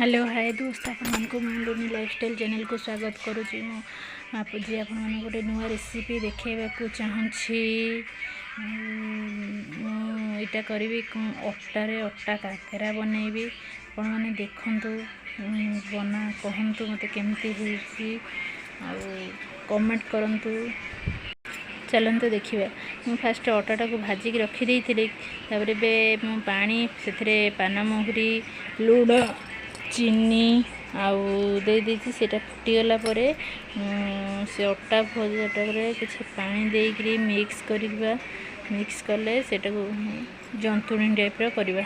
Hello hi दोस्त आपको लुनी lifestyle channel को स्वागत करुँची जी आप गोटे नुआ रेसिपी देखा चाहूँगी यहाँ करी अटारे अटा काकेरा बनैबी आपण मैंने देखु बना कहतु मत केमती कमेंट करंतु। चलते देखा मुझे फास्ट अटाटा को भाजिक रखीदे तापर मु पानी से पानमहुरी लुण चीनी आईटा फुटीगला से अटा भजाटा किसी पानी देकरी मिक्स कले से जंतुणी टाइप करवा।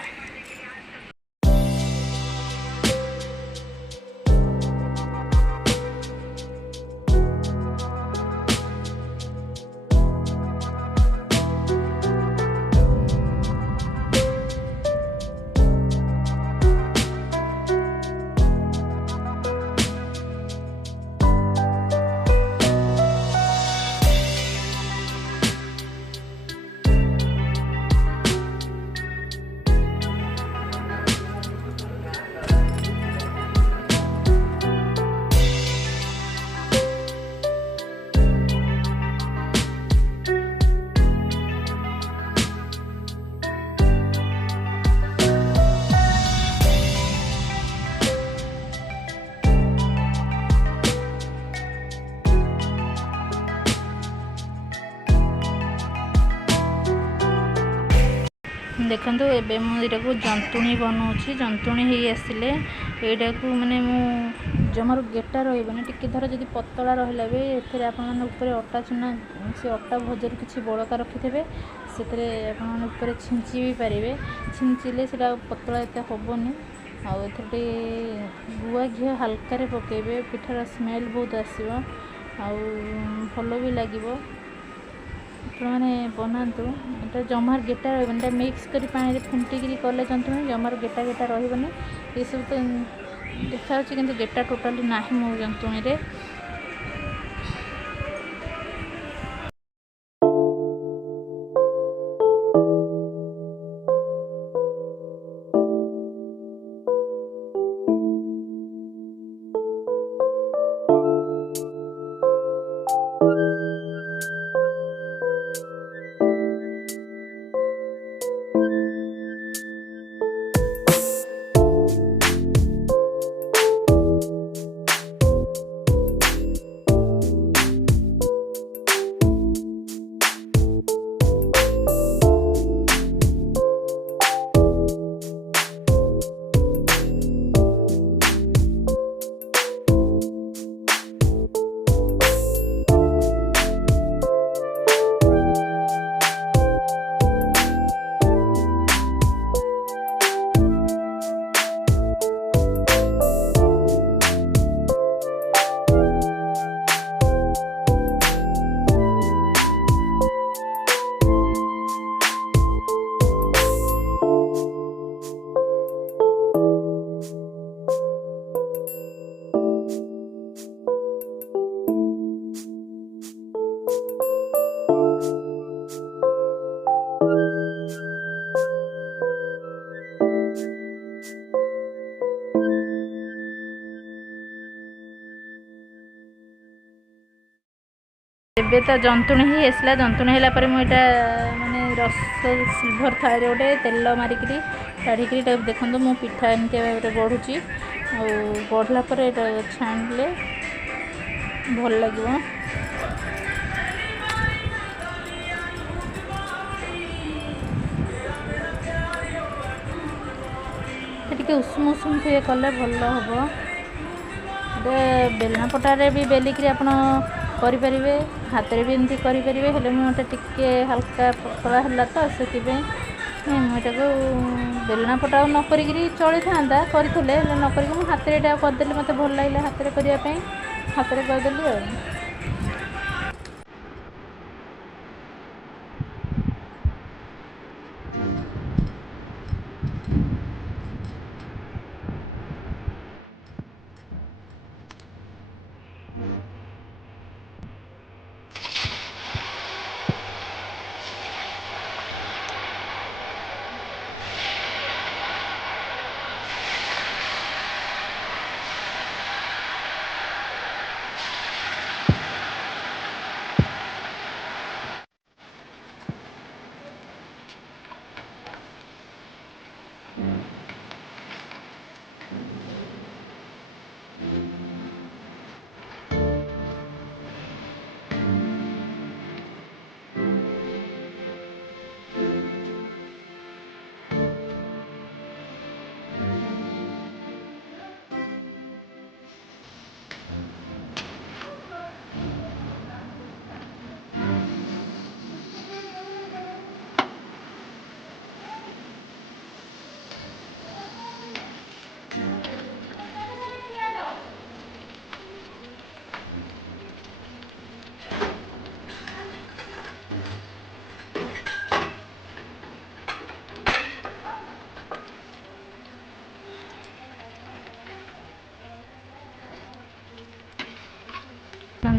देखो एबे मुझे जंतुणी बनाऊँगी जंतुणी हो आसिले यहाँ को माने जमार गेटा रही टी धर जब पतला रहा भी ए अटा चुना से अटा भजर किसी बड़का रखिथे से छिंची भी पारे छिंचिले से पतला एत हेनी आते गुआ घी हल्का पकेबे पिठार स्मेल बहुत आसो भल भी लगे मैंने बनातु ये जमार गेटा रहा मिक्स कर पानी फुंटिकी कले जंतुणी जमार गेटा गेटा रही ये सब तो देखा कि गेटा टोटाली ना मो जंतुणी रे। एबे तो जंतुणी ही आसला जंतुणी है मुझे माने रस सिल्भर थाली गोटे तेल मारिक काढ़ी देखो मो पिठा एमती भाव बढ़ुची बढ़ला छाणिले भल लगे। टे उषुम उषुम थे कले भल हम बेलना पटारे भी बेलिक आप करें हाथ में भी एमती करेंगे हेले मुझे टिके हल्का पतला है तो से मुझे बेलना पटा न करी चली था करते नक हाथ में करदे मत भल लगे हाथ में करने हाथ में करदेली।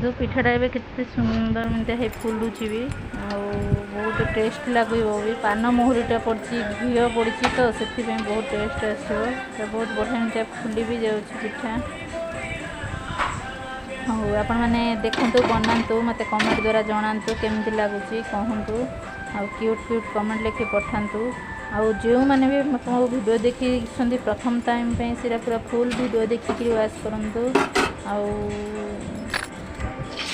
देखो पिठाटा ए केते सुंदर एमती है फुलुची भी बहुत टेस्ट लगे भी पान मोहरीटा पड़ी घी पड़ी तो से बहुत टेस्ट आसो बहुत बढ़िया एमती फुली भी जाऊँगी पिठा हाँ आपण मैंने देखु बनातु मत कमेंट द्वारा जनातु केमती लगुच कहतु आउ क्यूट क्यूट कमेंट लिखि पठातु आउ जो मैंने भी मो वीडियो देखी प्रथम टाइम पे सीरा पूरा फुल वीडियो देखिक वाच करूँ आउ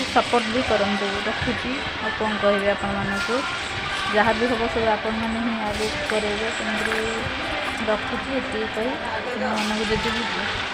सपोर्ट भी करूँ रखुची आ कौन कहे आपण मानक जहाँ भी हम सब आपण मैंने ही आगे करेंगे रखुची ये मानक जब